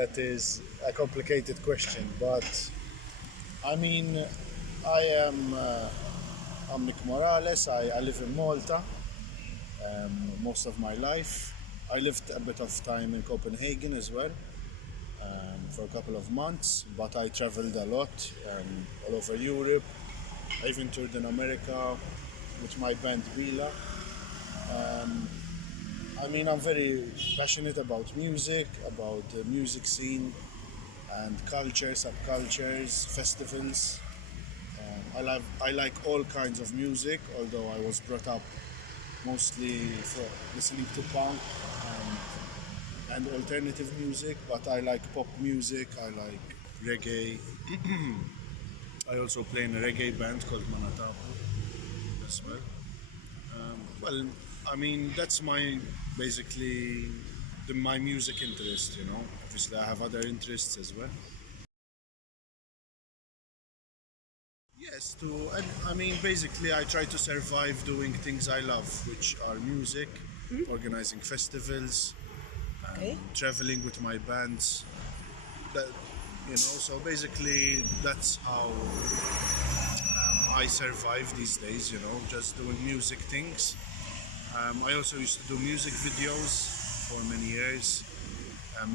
that is a complicated question, but I mean, I am I'm Nick Morales. I live in Malta most of my life. I lived a bit of time in Copenhagen as well for a couple of months, but I traveled a lot all over Europe. I even toured in America with my band Bila. I mean, I'm very passionate about music, about the music scene and culture, subcultures, festivals. I like all kinds of music, although I was brought up mostly for listening to punk and alternative music, but I like pop music, I like reggae. I also play in a reggae band called Manatapu as well. Well, I mean, that's my basically my music interest, you know. Obviously, I have other interests as well. Yes, I mean, basically, I try to survive doing things I love, which are music, organizing festivals, Okay. traveling with my bands. That, you know, so basically, that's how I survive these days, you know, just doing music things. I also used to do music videos for many years,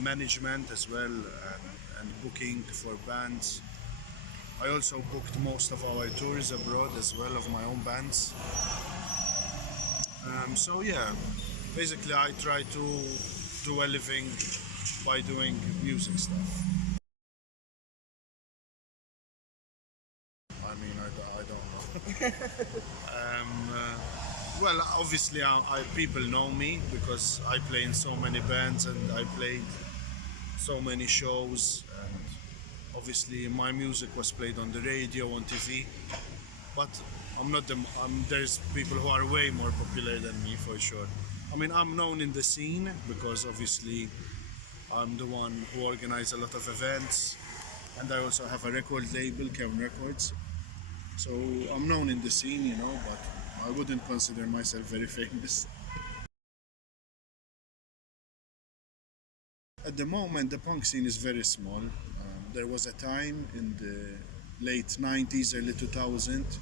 management as well, and booking for bands. I also booked most of our tours abroad as well of my own bands. So yeah, basically I try to do a living by doing music stuff. I mean, I don't know. Well, obviously, people know me because I play in so many bands and I played so many shows. And obviously, my music was played on the radio, on TV. But I'm not the. There's people who are way more popular than me for sure. I mean, I'm known in the scene because obviously I'm the one who organizes a lot of events, and I also have a record label, KEWN Records. So I'm known in the scene, you know, but I wouldn't consider myself very famous. At the moment, the punk scene is very small. There was a time in the late 90s, early 2000s,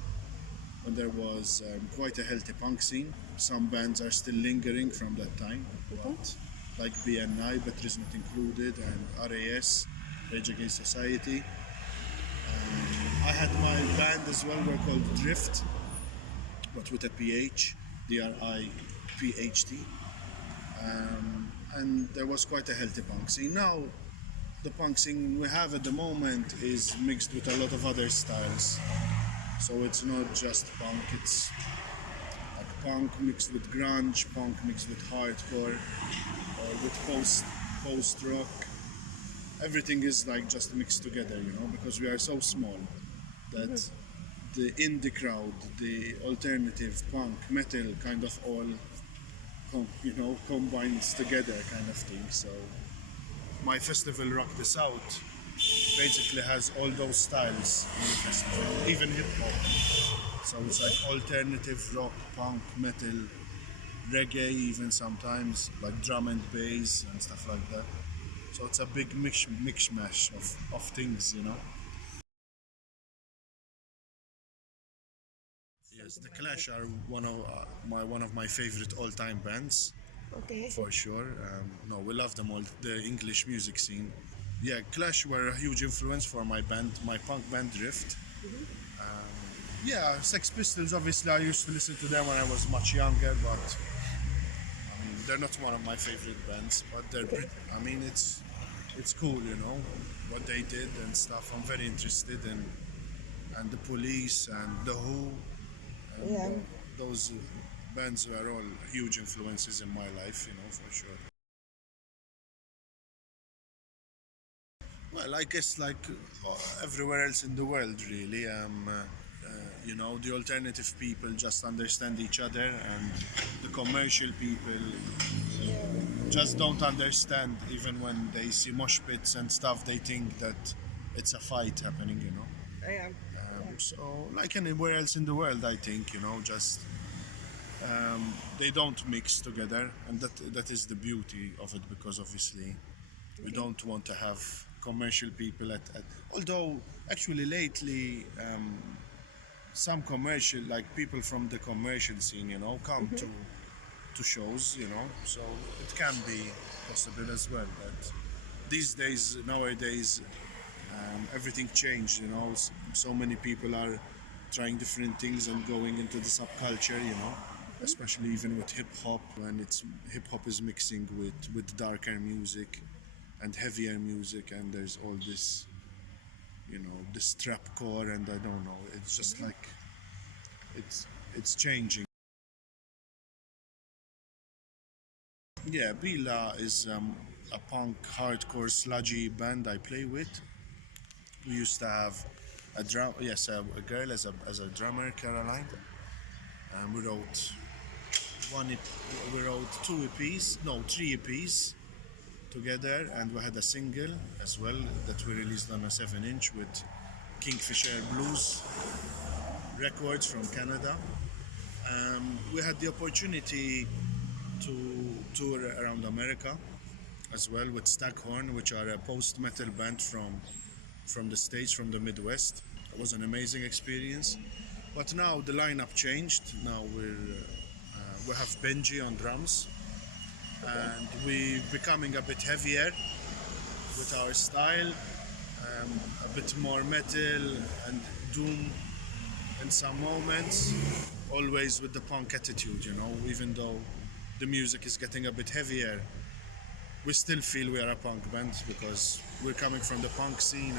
when there was quite a healthy punk scene. Some bands are still lingering from that time, but like BNI, Better Is Not Included, and RAS, Rage Against Society. I had my band as well, we're called Drift, but with a PH, DRIPHT. And there was quite a healthy punk scene. Now, the punk scene we have at the moment is mixed with a lot of other styles. So it's not just punk, it's like punk mixed with grunge, punk mixed with hardcore, or with post rock. Everything is like just mixed together, you know, because we are so small that the indie crowd, the alternative punk, metal kind of all combines together kind of thing. So my festival, Rock the South, basically has all those styles in the festival, even hip hop. So it's like alternative rock, punk, metal, reggae, even sometimes like drum and bass and stuff like that. So it's a big mix-mash of things, you know. Yes, the Clash are one of my favorite all-time bands. Okay. For sure. No, we love them all. The English music scene. Yeah, Clash were a huge influence for my band, my punk band Drift. Yeah, Sex Pistols. Obviously, I used to listen to them when I was much younger, but I mean, they're not one of my favorite bands. But they're. I mean, it's cool, you know, what they did and stuff. I'm very interested in, and the Police and the Who. And Yeah. those bands were all huge influences in my life, you know, for sure. Well, I guess like everywhere else in the world, really. You know, the alternative people just understand each other, and the commercial people just don't understand. Even when they see mosh pits and stuff, they think that it's a fight happening, you know. Yeah. So, like anywhere else in the world, I think, you know, just they don't mix together, and that is the beauty of it, because obviously We don't want to have commercial people at although actually lately some commercial, like people from the commercial scene, come to shows, so it can be possible as well. But these days, nowadays, everything changed, so many people are trying different things and going into the subculture, especially even with hip hop, when it's hip hop is mixing with darker music and heavier music, and there's all this, this trapcore, and I don't know, it's just like it's changing. Yeah, Bila is a punk hardcore sludgy band I play with. We used to have a girl as a drummer, Caroline. And we wrote two EPs, no, three EPs together, and we had a single as well that we released on a 7-inch with Kingfisher Blues Records from Canada. We had the opportunity to tour around America as well with Staghorn, which are a post-metal band from the States, from the Midwest. It was an amazing experience. But now the lineup changed. Now we have Benji on drums, and we're becoming a bit heavier with our style, a bit more metal and doom in some moments, always with the punk attitude, even though the music is getting a bit heavier. We still feel we are a punk band because we're coming from the punk scene,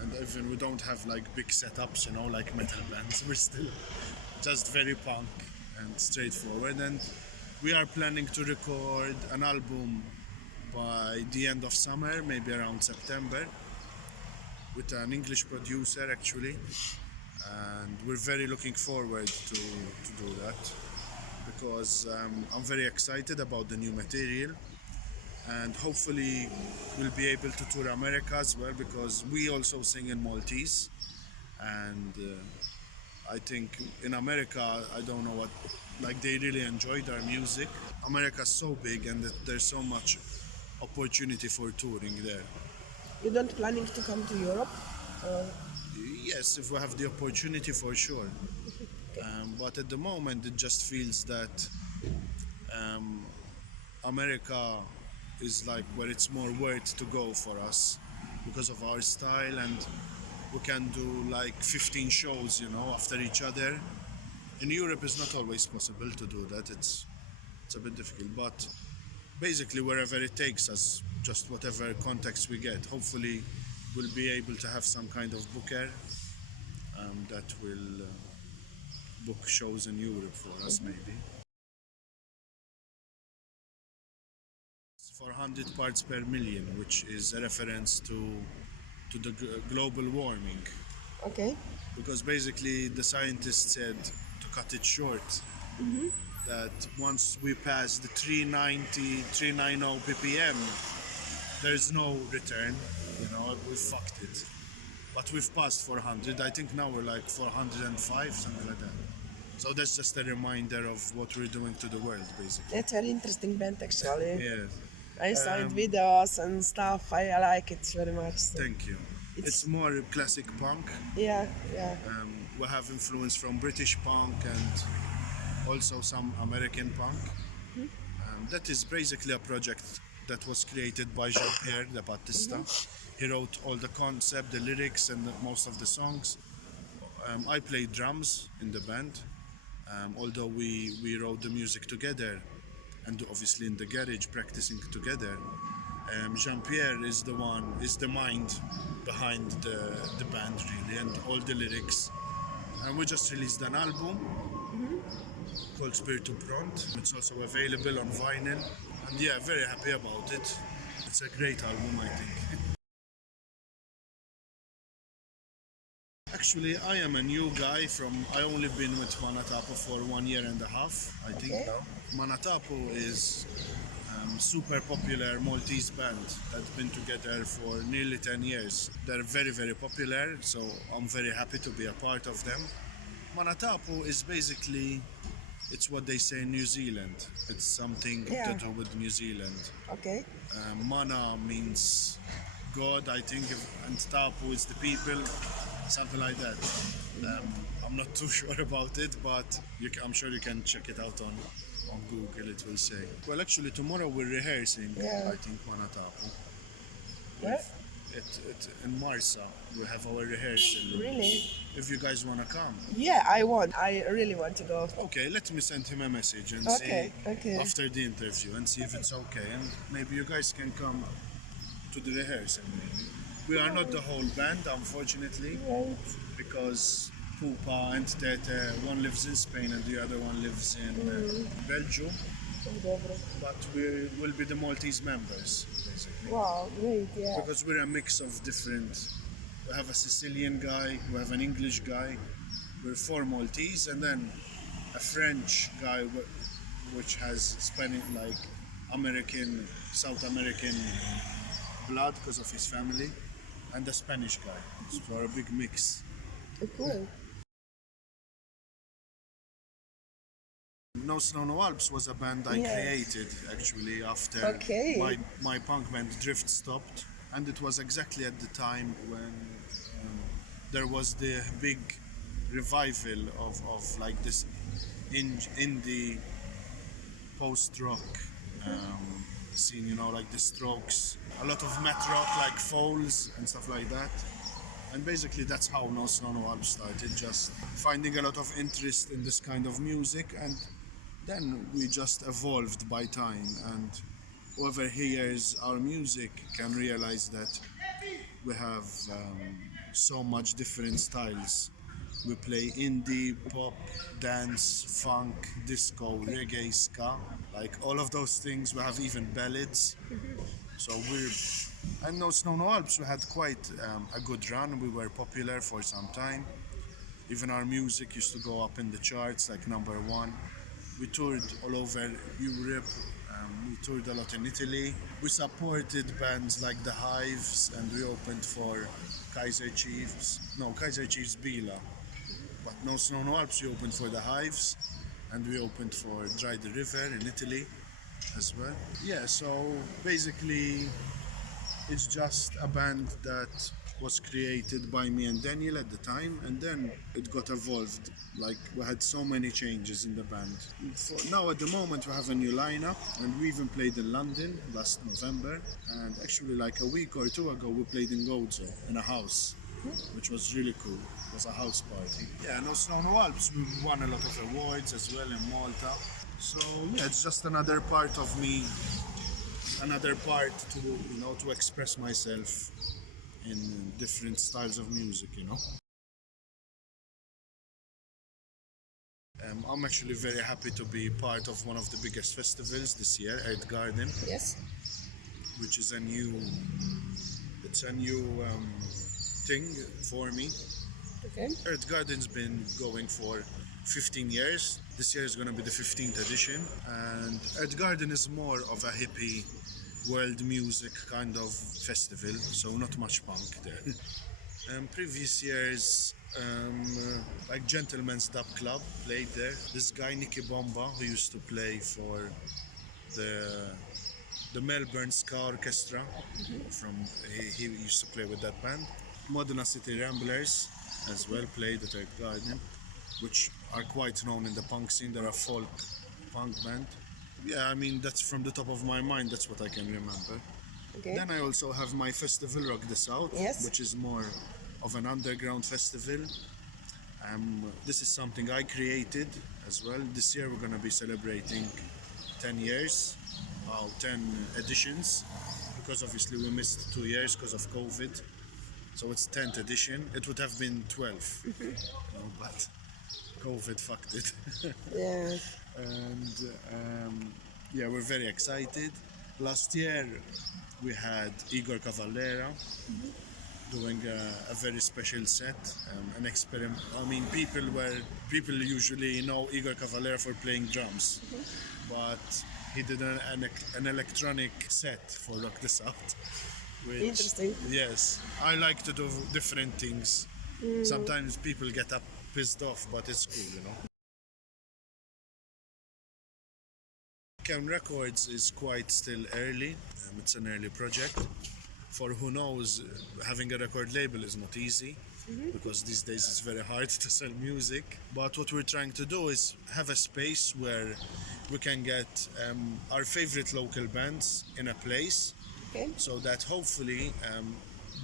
and even we don't have like big setups, like metal bands. We're still just very punk and straightforward, and we are planning to record an album by the end of summer, maybe around September, with an English producer actually, and we're very looking forward to do that because I'm very excited about the new material, and hopefully we'll be able to tour America as well because we also sing in Maltese, and I think in America, I don't know what, like they really enjoyed our music. America's so big and there's so much opportunity for touring there. You don't planning to come to Europe? Yes, if we have the opportunity, for sure. But at the moment, it just feels that America is like where it's more worth to go for us because of our style, and we can do like 15 shows, after each other. In Europe, it's not always possible to do that. It's a bit difficult, but basically wherever it takes us, just whatever context we get, hopefully we'll be able to have some kind of booker that will book shows in Europe for us, maybe. 400 parts per million, which is a reference to the global warming. Okay. Because basically the scientists said, to cut it short, that once we pass the 390 ppm, there's no return, we fucked it. But we've passed 400. I think now we're like 405, something like that. So that's just a reminder of what we're doing to the world, basically. It's an interesting band actually. Yes. I saw it videos and stuff. I like it very much. So. Thank you. It's more classic punk. Yeah. We have influence from British punk and also some American punk. That is basically a project that was created by Jean-Pierre de Battista. He wrote all the concept, the lyrics, and most of the songs. I played drums in the band, although we wrote the music together, and obviously in the garage practicing together. Jean-Pierre is the mind behind the band really, and all the lyrics. And we just released an album called Spiritu Pront. It's also available on vinyl, and yeah, very happy about it. It's a great album, I think. Actually, I am a new guy I only been with Manatapu for 1.5 years, I think now. Manatapu is super popular Maltese band that's been together for nearly 10 years. They're very, very popular, so I'm very happy to be a part of them. Manatapu is basically It's what they say in New Zealand. It's something Yeah. to do with New Zealand. Okay. Mana means God, I think, and Tapu is the people, something like that. I'm not too sure about it, but I'm sure you can check it out on Google. It will say. Well, actually, tomorrow we're rehearsing. Yeah. I think Manatapu. Where? In Marsa, we have our rehearsal. Really? If you guys wanna come, Yeah, I want. I really want to go. okay. Let me send him a message and Okay, see okay. after the interview and see if it's okay, and maybe you guys can come to the rehearsal. Maybe. We are not the whole band, unfortunately, Right. because Pupa and Tete, one lives in Spain and the other one lives in Belgium. But we will be the Maltese members, basically. Wow, great, yeah. Because we're a mix of different. We have a Sicilian guy, we have an English guy, we're 4 Maltese, and then a French guy which has Spanish, like American, South American blood because of his family, and a Spanish guy. So we're a big mix. Cool. NoSnow NoAlps was a band I Yeah. created actually after Okay. my punk band Drift stopped, and it was exactly at the time when there was the big revival of like this indie post-rock scene, like the Strokes, a lot of met rock like Foals and stuff like that. And basically that's how NoSnow NoAlps started, just finding a lot of interest in this kind of music, and then we just evolved by time, and whoever hears our music can realize that we have so much different styles. We play indie, pop, dance, funk, disco, reggae, ska, like all of those things. We have even ballads. So and NoSnow NoAlps, we had quite a good run. We were popular for some time. Even our music used to go up in the charts, like #1. We toured all over Europe. We toured a lot in Italy. We supported bands like The Hives, and we opened for Kaiser Chiefs. No, Kaiser Chiefs Bila. But NoSnow NoAlps, we opened for The Hives, and we opened for Dry the River in Italy as well. Yeah, so basically it's just a band that was created by me and Daniel at the time, and then it got evolved. Like, we had so many changes in the band. Now at the moment we have a new lineup, and we even played in London last November, and actually like a week or 2 ago we played in Gozo in a house, which was really cool. It was a house party. Yeah, NoSnow NoAlps, we won a lot of awards as well in Malta. So yeah, it's just another part of me, another part to express myself in different styles of music. I'm actually very happy to be part of one of the biggest festivals this year, Earth Garden, Yes. which is a new thing for me. Okay. Earth Garden's been going for 15 years. This year is going to be the 15th edition, and Earth Garden is more of a hippie world music kind of festival, so not much punk there. Previous years, like Gentleman's Dub Club played there. This guy Nicky Bomba, who used to play for the Melbourne Ska Orchestra, he used to play with that band. Modena City Ramblers as well played at Earth Garden, which are quite known in the punk scene. They're a folk punk band. Yeah, I mean, that's from the top of my mind, that's what I can remember. Okay. Then I also have my festival, Rock the South, Yes. which is more of an underground festival. This is something I created as well. This year we're going to be celebrating 10 years, 10 editions, because obviously we missed 2 years because of COVID. So it's 10th edition. It would have been 12, but COVID fucked it. Yeah. And yeah, we're very excited. Last year we had Igor Cavallera doing a very special set, an experiment. I mean, people usually know Igor Cavallera for playing drums, but he did an electronic set for Rock the South. Which, Interesting. yes, I like to do different things. Sometimes people get pissed off, but it's cool. KEWN Records is quite still early. It's an early project. For who knows, having a record label is not easy because these days it's very hard to sell music. But what we're trying to do is have a space where we can get our favorite local bands in a place, Okay. so that hopefully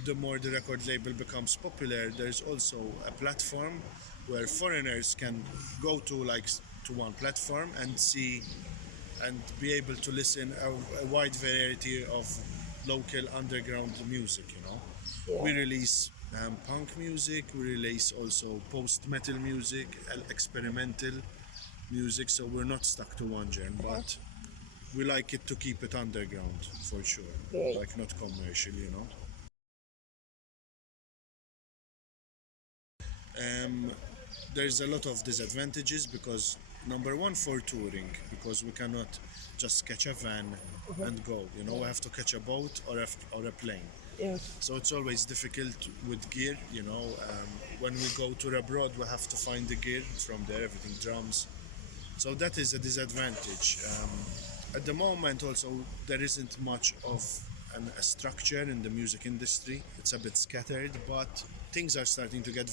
the more the record label becomes popular, there's also a platform where foreigners can go to, like, to one platform and see and be able to listen a wide variety of local underground music, you know. Yeah. We release punk music, we release also post-metal music, experimental music, so we're not stuck to one genre, but we like it to keep it underground for sure, Great. like not commercial, you know. There's a lot of disadvantages because number one, for touring, because we cannot just catch a van and go, you know. We have to catch a boat or a plane, Yeah. so it's always difficult with gear, you know. When we go tour abroad, we have to find the gear from there, everything, drums, so that is a disadvantage. At the moment also there isn't much of a structure in the music industry. It's a bit scattered, but things are starting to get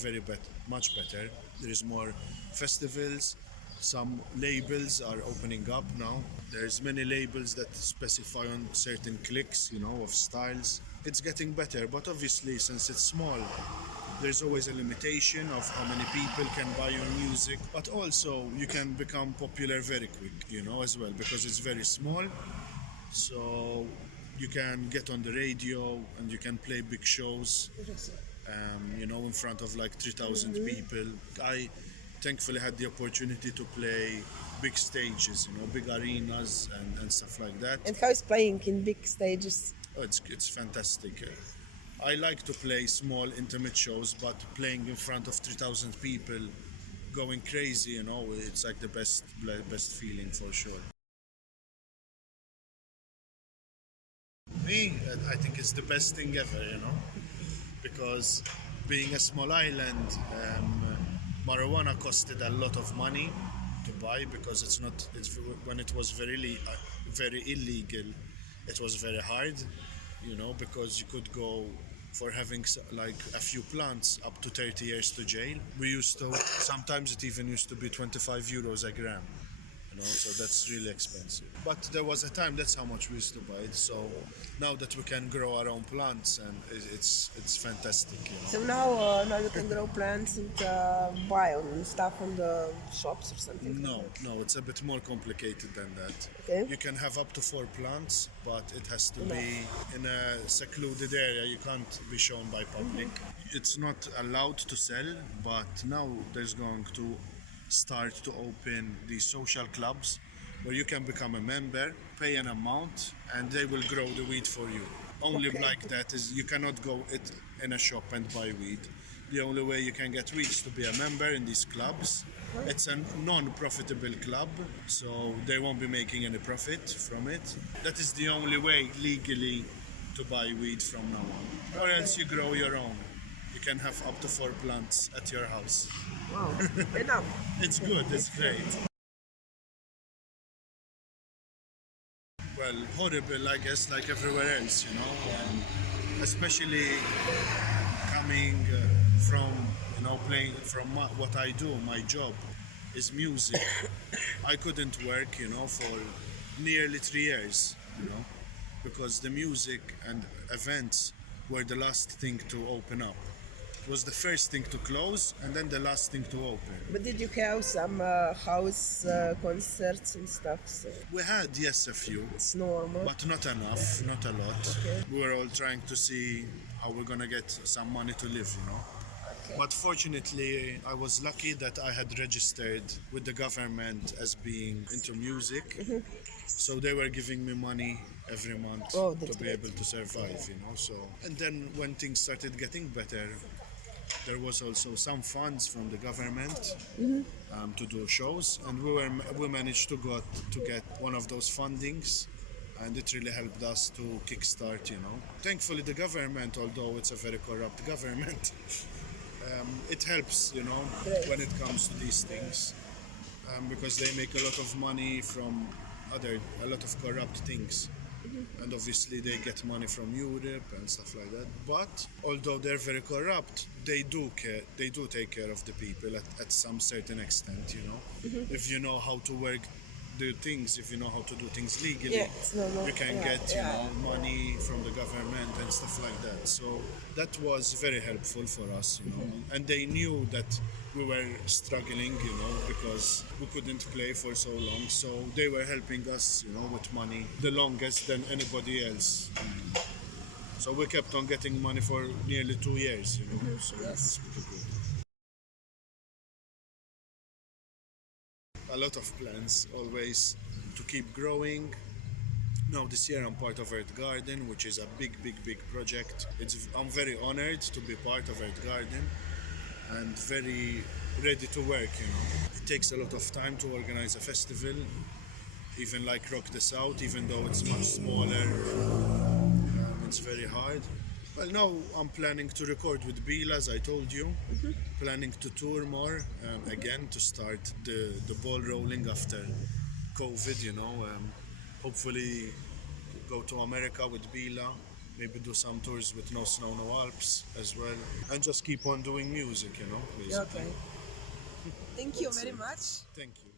much better. There is more festivals, some labels are opening up now. There's many labels that specify on certain clicks, you know, of styles. It's getting better, but obviously since it's small, there's always a limitation of how many people can buy your music, but also you can become popular very quick, you know, as well, because it's very small. So you can get on the radio and you can play big shows, you know, in front of like 3,000 people. I thankfully had the opportunity to play big stages, you know, big arenas and stuff like that. And how is playing in big stages? Oh, it's fantastic. I like to play small, intimate shows, but playing in front of 3,000 people, going crazy, you know, it's like the best feeling for sure. Me, I think it's the best thing ever, you know, because being a small island, marijuana costed a lot of money to buy because when it was very illegal, it was very hard, you know, because you could go for having like a few plants up to 30 years to jail. Sometimes it even used to be 25 euros a gram, you know, so that's really expensive. But there was a time that's how much we used to buy it. So now that we can grow our own plants, and it's fantastic, you know. So now you can grow plants and buy on stuff on the shops or something. No, it's a bit more complicated than that. Okay. You can have up to 4 plants, but it has to be in a secluded area. You can't be shown by public. It's not allowed to sell, but now there's going to start to open these social clubs where you can become a member, pay an amount, and they will grow the weed for you. Only like that is you cannot go in a shop and buy weed. The only way you can get weed is to be a member in these clubs. It's a non-profitable club, so they won't be making any profit from it. That is the only way legally to buy weed from now on. Or else you grow your own. You can have up to 4 plants at your house. Wow, enough. It's good, it's great. Well, horrible, I guess, like everywhere else, you know, especially coming from, you know, playing from what I do, my job is music. I couldn't work, you know, for nearly 3 years, you know, because the music and events were the last thing to open up. It was the first thing to close and then the last thing to open. But did you have some house concerts and stuff? So We had, yes, a few, it's normal. but not enough, not a lot. Okay. We were all trying to see how we're gonna get some money to live, you know. Okay. But fortunately, I was lucky that I had registered with the government as being into music. So they were giving me money every month Oh, to that's be great. able to survive, you know. So, and then when things started getting better, there was also some funds from the government to do shows, and we managed to get one of those fundings, and it really helped us to kickstart, you know. Thankfully, the government, although it's a very corrupt government, it helps, you know, Great. when it comes to these things, because they make a lot of money from a lot of corrupt things. And obviously they get money from Europe and stuff like that. But although they're very corrupt, they do care. They do take care of the people at some certain extent. You know, if you know how to work the things, if you know how to do things legally, you can get money from the government and stuff like that. So that was very helpful for us. You know, and they knew that we were struggling, you know, because we couldn't play for so long. So they were helping us, you know, with money the longest than anybody else. So we kept on getting money for nearly 2 years, you know. So that's pretty good. A lot of plans, always to keep growing. Now this year I'm part of Earth Garden, which is a big project. I'm very honored to be part of Earth Garden and very ready to work, you know. It takes a lot of time to organize a festival, even like Rock the South, even though it's much smaller, it's very hard. Well, now I'm planning to record with Bila, as I told you, planning to tour more, again, to start the ball rolling after COVID, you know. Hopefully go to America with Bila, maybe do some tours with NoSnow NoAlps as well, and just keep on doing music, you know, basically. Okay. Thank you very much. Thank you.